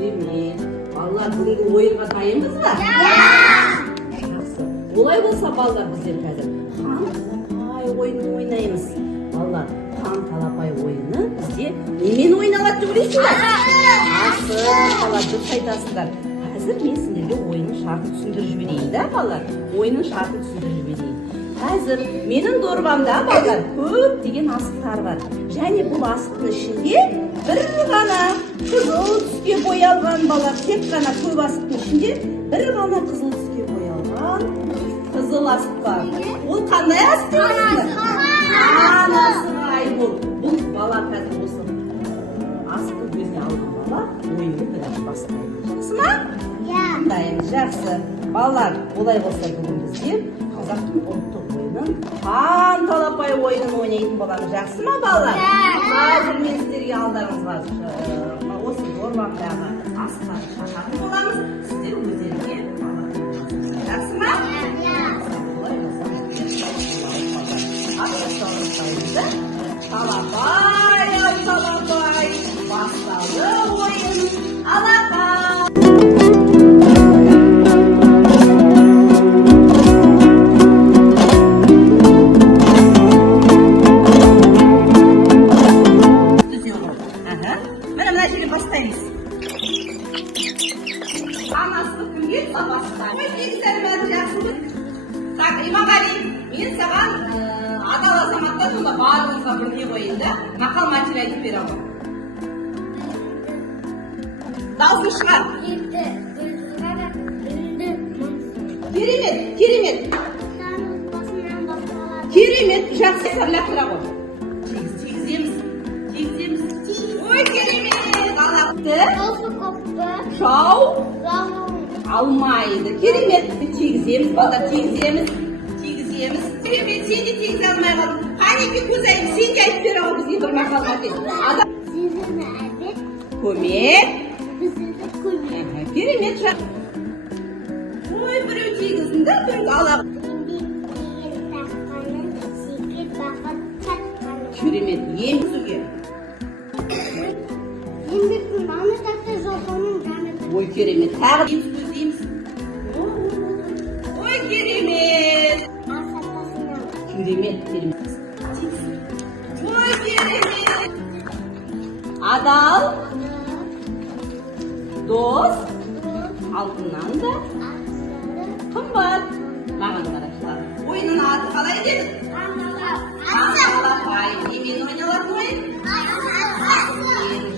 Керемет. Балалар, бүгінгі ойынға дайынбыз ба? Жақсы. Олай болса, балалар, біздер қазір қан талапай ойынын ойнаймыз. Балалар, қан талапай ойыны бізде немен ойналады деп ойлайсыздар? Жақсы, балалар, дұрыс айтасыздар. Қазір мен сендерге ойынның шартын түсіндіріп жіберейін да, балалар. Ойынның шартын түсіндіріп жіберейін. Қазір менің дорбамда, балалар, көптеген асықтар бар. Және бұл асықтың ішінде бір ғана қызыл түске боялған, балалар, тек қана көп асықтың ішінде бір ғана қызыл түске боялған қызыл асық бар. Ол қандай асық дейсіздер? Қан асығы. Бұл бала қазір осы асықты көзіне алған бала ойынды біраз бастайды. Жақсы ма? Дайын, жақсы. Балалар, олай болса бүгін біздер қазақтың ұлттық ойынын қан талапай ойынын ойнайтын боламыз. Жақсы ма, балалар? Қазір мен сіздерге алдарыңызға осы дорбамдағы асықтарды шақыратын боламыз. Сіздер өздеріңе алатын боласыздар. Жақсы ма? Олай болса талапай, басталы ойын алақан. Мен саған адал азаматтар сонда барлығыңызға бірдей қойында мақал материал айтып бере аламын. Дауысын шығар. Керемет. Керемет, жақсы сырлап тұра ғой. Тигіземіз. Ой, керемет. Алақты. Шау. Алмайды. Керемет. Тигіземіз, балдар, тигіземіз. Керемет, сен де тегізе алмай қалдың. Қанеке көзайым, сен де айтып бері бізге бір мақал материал. Сізді әбет. Көмек. Бізді көмек. Керемет, жақ. Ой, біреу тегіздің да, біреу алақ. Керемет, емізуге. Еңбектің маңы тәтті жолғаның жаны. Ой, керемет, тағы еміз. Ой, керемет. Керемет. Ой, керемет. Адал. Дос. Алтыннан да қымбат. Маған қарашылар. Ойынның аты қалай деді? Қан талапай. Немен ойналатын ойын?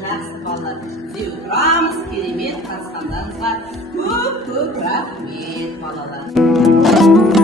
Жақсы балалар. Бізде отырамыз, керемет қатысқандарыңызға көп рахмет, балалар.